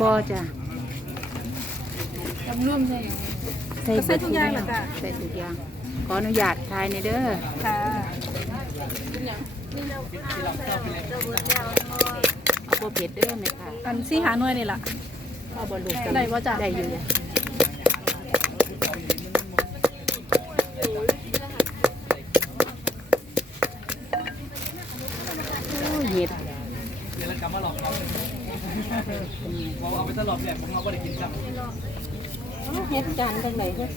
บอจ้ะตำร่วมใช่ไหม ใส่ก็ใส่ทุกอย่างเหรอจ๊ะ ใส่ทุกอย่าง ขออนุญาตทายในอยเด้อค่ะเอาบ่เผ็ดเด้อไหมค่ะอันซี่หาหน่วยนี่ล่ะ เอาบ่ลูกได้บ่จ๊ะได้อยู่จ้ะโอ้ยเห็ด บมาหลอกเราเราเอาไปตลอดเนี่ยผมเอาไปได้กินซ้ำเห็ดจานจังไหนเฮ็ด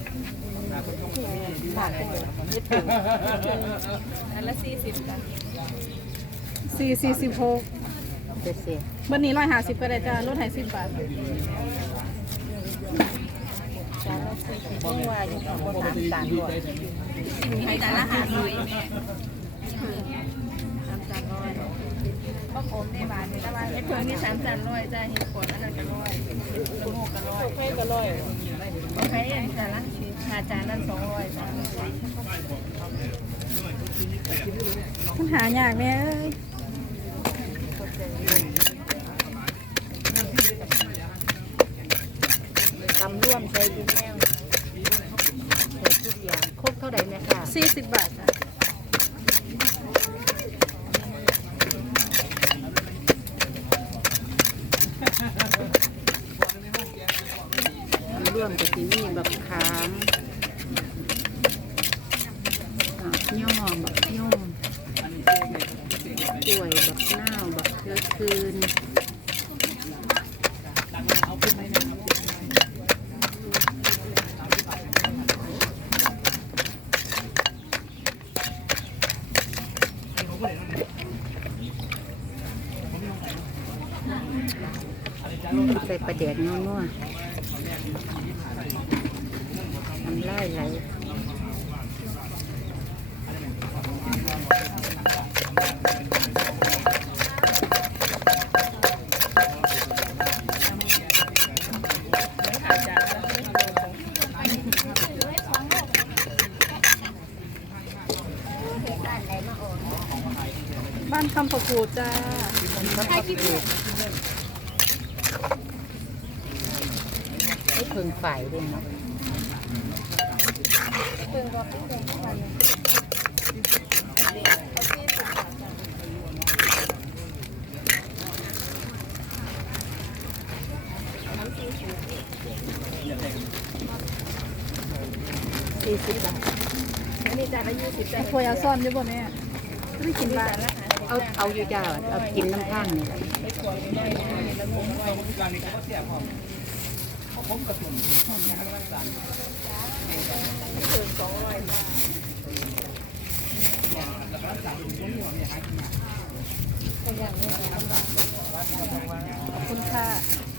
ขาดจังไหนเฮ็ดถึงอันละสี่สิบจ้ะสี่สี่สิบหกเสียเสียวันนี้ร้อยห้าสิบก็ได้จ้ะลดให้สิบบาทจานละสี่สิบยังว่าอยู่ของบ่ถามจานบ่ให้จานละห้าร้อย ก็ผมในบ้านนี่ละว่าเฮ็ดเพิ่งนี่สามจานร้อยจ้ะเฮ็ดผลอันนั้นก็ร้อยละโมกก็ร้อยไข่ก็ร้อยโอเคอันจานละหาจานนั้นสองร้อยจ้ะมันหายากแม่ตำร่วมใส่ทุกแนวใส่ทุกอย่างครบเท่าใดแม่ค่ะสี่สิบบาทจ้ะ ร่วมกับที่นี่บักขามบักย่อบักย่อมกล้วยบักน้าวบักเขือคืนใส่ปลาแดกนัวๆ มัน้ำลายไหลบ้านคำประกูจ้าให้คิดดูให้ เพิ่งฝ่ายด้วยเนาะสี่สิบบาทอันนี้จานละยี่สิบจ้ะพวยเอาซ่อนอยู่บ่แม่ไม่กินบ้านละเอาเอาอยู่จ้าเอากินน้ำข้างนี่แหละ การนี้ก็เสียพอผมกับผมขอบคุณค่ะ